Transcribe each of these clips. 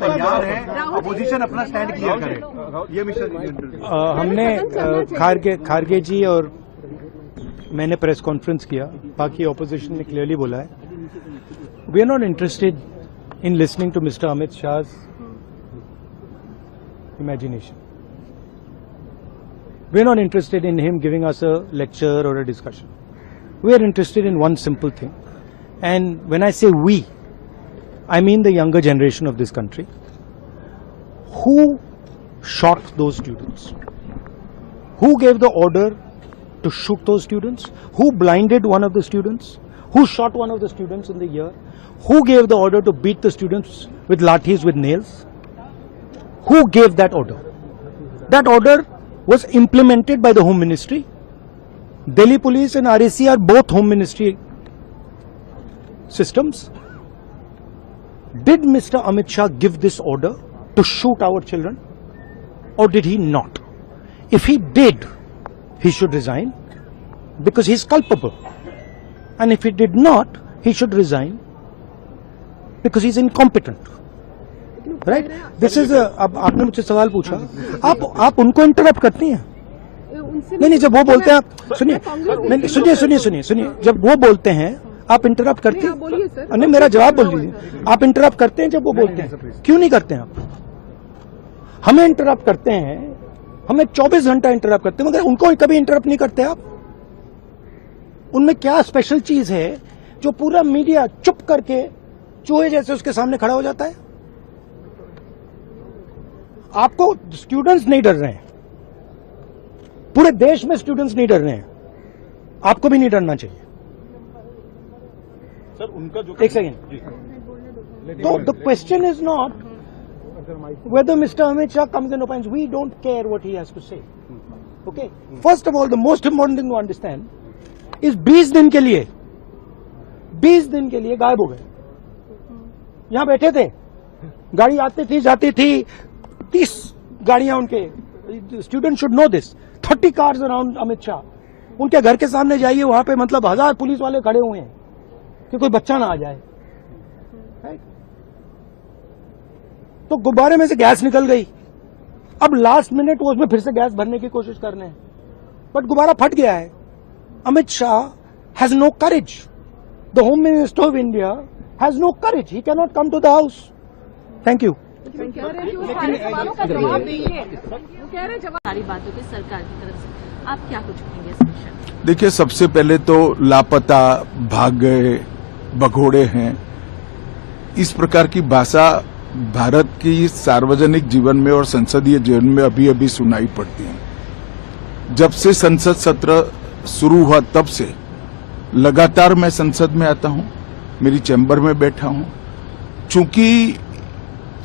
तैयार है, अपोजिशन अपना स्टैंड क्लियर करे। ये मिशन हमने खारगे जी और मैंने प्रेस कॉन्फ्रेंस किया, बाकी ऑपोजिशन ने क्लियरली बोला है we are not interested in listening to Mr Amit Shah's imagination. We are not interested in him giving us a lecture or a discussion. We are interested in one simple thing. And when I say we, I mean the younger generation of this country. Who shot those students? Who gave the order to shoot those students? Who blinded one of the students? Who shot one of the students in the ear? Who gave the order to beat the students with lathis, with nails? Who gave that order? That order was implemented by the Home Ministry. Delhi Police and RAC are both Home Ministry systems. Did Mr. Amit Shah give this order to shoot our children, or did he not? If he did, he should resign because he is culpable. And if he did not, he should resign because he is incompetent. Right? This is अब आपने मुझसे सवाल पूछा, आप उनको interrupt करती हैं? नहीं, जब वो बोलते हैं आप सुनिए, जब वो बोलते हैं आप इंटरप्ट करते हैं? नहीं, मेरा जवाब बोल लीजिए। आप इंटरप्ट करते हैं जब वो बोलते हैं? क्यों नहीं करते हैं आप? हमें इंटरप्ट करते हैं, हमें 24 घंटा इंटरप्ट करते हैं, मगर उनको कभी इंटरप्ट नहीं करते आप। उनमें क्या स्पेशल चीज है जो पूरा मीडिया चुप करके चूहे जैसे उसके सामने खड़ा हो जाता है? आपको स्टूडेंट्स नहीं डर रहे हैं, पूरे देश में स्टूडेंट्स नहीं डर रहे हैं, आपको भी नहीं डरना चाहिए। सर उनका जो एक सेकेंड, तो the question is not whether Mr. Amit Shah comes and opines. We don't care what he has to say. Okay? First of all, the most important thing to understand is 20 दिन के लिए गायब हो गए। यहां बैठे थे, गाड़ी आती थी जाती थी, 30 गाड़ियां उनके, student should know this, 30 cars around Amit Shah. उनके घर के सामने जाइए, वहां पे मतलब 1000 पुलिस वाले खड़े हुए हैं कि कोई बच्चा ना आ जाए। तो गुब्बारे में से गैस निकल गई, अब लास्ट मिनट वो उसमें फिर से गैस भरने की कोशिश कर रहे हैं, बट गुब्बारा फट गया है। Amit Shah has no courage, the home minister of India has no courage, he can not come to the house. Thank you. सारी बातों की सरकार की तरफ से आप क्या कुछ कहेंगे इस विषय में? देखिए, सबसे पहले तो लापता, भाग गए, भगोड़े हैं, इस प्रकार की भाषा भारत की सार्वजनिक जीवन में और संसदीय जीवन में अभी अभी सुनाई पड़ती है। जब से संसद सत्र शुरू हुआ तब से लगातार मैं संसद में आता हूं, मेरी चैम्बर में बैठा हूं। चूंकि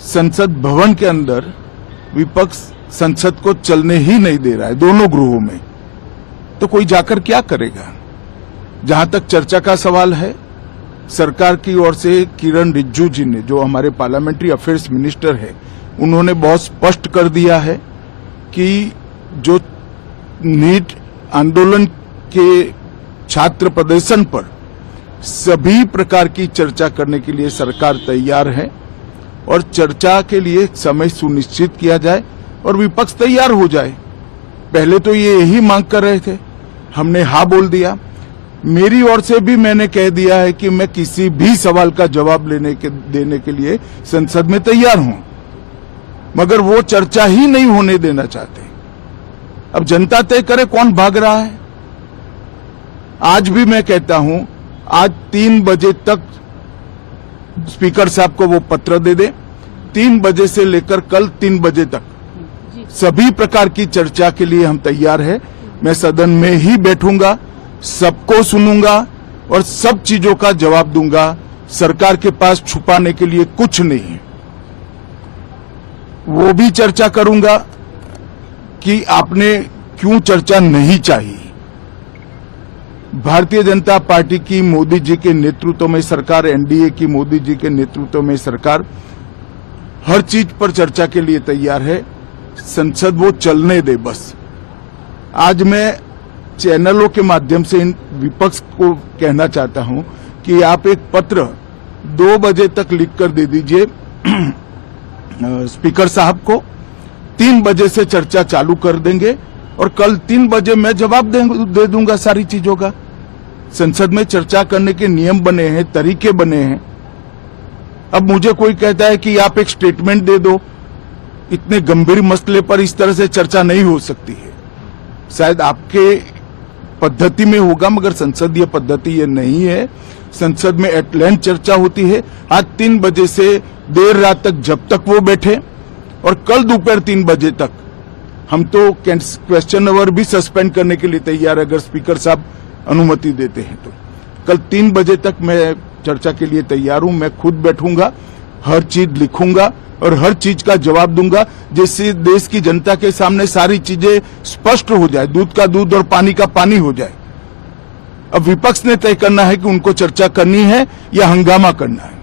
संसद भवन के अंदर विपक्ष संसद को चलने ही नहीं दे रहा है, दोनों गृहों में, तो कोई जाकर क्या करेगा? जहां तक चर्चा का सवाल है, सरकार की ओर से किरण रिजिजू जी ने, जो हमारे पार्लियामेंट्री अफेयर्स मिनिस्टर है, उन्होंने बहुत स्पष्ट कर दिया है कि जो नीट आंदोलन के छात्र प्रदर्शन पर सभी प्रकार की चर्चा करने के लिए सरकार तैयार है और चर्चा के लिए समय सुनिश्चित किया जाए और विपक्ष तैयार हो जाए। पहले तो ये यही मांग कर रहे थे, हमने हाँ बोल दिया। मेरी ओर से भी मैंने कह दिया है कि मैं किसी भी सवाल का जवाब देने के लिए संसद में तैयार हूं, मगर वो चर्चा ही नहीं होने देना चाहते। अब जनता तय करे कौन भाग रहा है। आज भी मैं कहता हूं, आज 3 बजे तक स्पीकर साहब को वो पत्र दे दे, 3 बजे से लेकर कल 3 बजे तक सभी प्रकार की चर्चा के लिए हम तैयार हैं। मैं सदन में ही बैठूंगा, सबको सुनूंगा और सब चीजों का जवाब दूंगा। सरकार के पास छुपाने के लिए कुछ नहीं है। वो भी चर्चा करूंगा कि आपने क्यों चर्चा नहीं चाहिए। भारतीय जनता पार्टी की मोदी जी के नेतृत्व में सरकार, एनडीए की मोदी जी के नेतृत्व में सरकार हर चीज पर चर्चा के लिए तैयार है। संसद वो चलने दे बस। आज मैं चैनलों के माध्यम से इन विपक्ष को कहना चाहता हूं कि आप एक पत्र 2 बजे तक लिख कर दे दीजिए स्पीकर साहब को, 3 बजे से चर्चा चालू कर देंगे और कल 3 बजे मैं जवाब दे दूंगा सारी चीजों का। संसद में चर्चा करने के नियम बने हैं, तरीके बने हैं। अब मुझे कोई कहता है कि आप एक स्टेटमेंट दे दो, इतने गंभीर मसले पर इस तरह से चर्चा नहीं हो सकती है। शायद आपके पद्धति में होगा, मगर संसदीय पद्धति ये नहीं है। संसद में एट लेंथ चर्चा होती है। आज 3 बजे से देर रात तक जब तक वो बैठे और कल दोपहर 3 बजे तक हम तो क्वेश्चन आवर भी सस्पेंड करने के लिए तैयार है, अगर स्पीकर साहब अनुमति देते हैं तो। कल 3 बजे तक मैं चर्चा के लिए तैयार हूं। मैं खुद बैठूंगा, हर चीज लिखूंगा और हर चीज का जवाब दूंगा, जिससे देश की जनता के सामने सारी चीजें स्पष्ट हो जाए, दूध का दूध और पानी का पानी हो जाए। अब विपक्ष ने तय करना है कि उनको चर्चा करनी है या हंगामा करना है।